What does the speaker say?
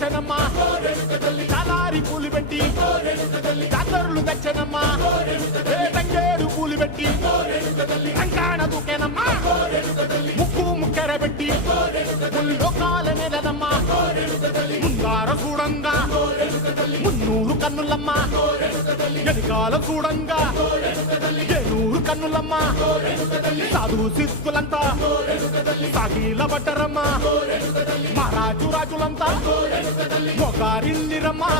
వచ్చనమ్మా చాలారి పూలు పెట్టి జాతరులు తెచ్చనమ్మా తంగేడు పూలు పెట్టి రంగాణ దూకేనమ్మా ముక్కు ముక్కెర పెట్టి ముల్లోకాల నెలనమ్మా ముందార చూడంగా మున్నూరు కన్నులమ్మా ఎనికాల చూడంగా ఏనూరు కన్నులమ్మా సాధు సిద్ధులంతా సాగిల పడ్డరమ్మా మహారాజు రాజులంతా మొగారిల్లిరమ్మా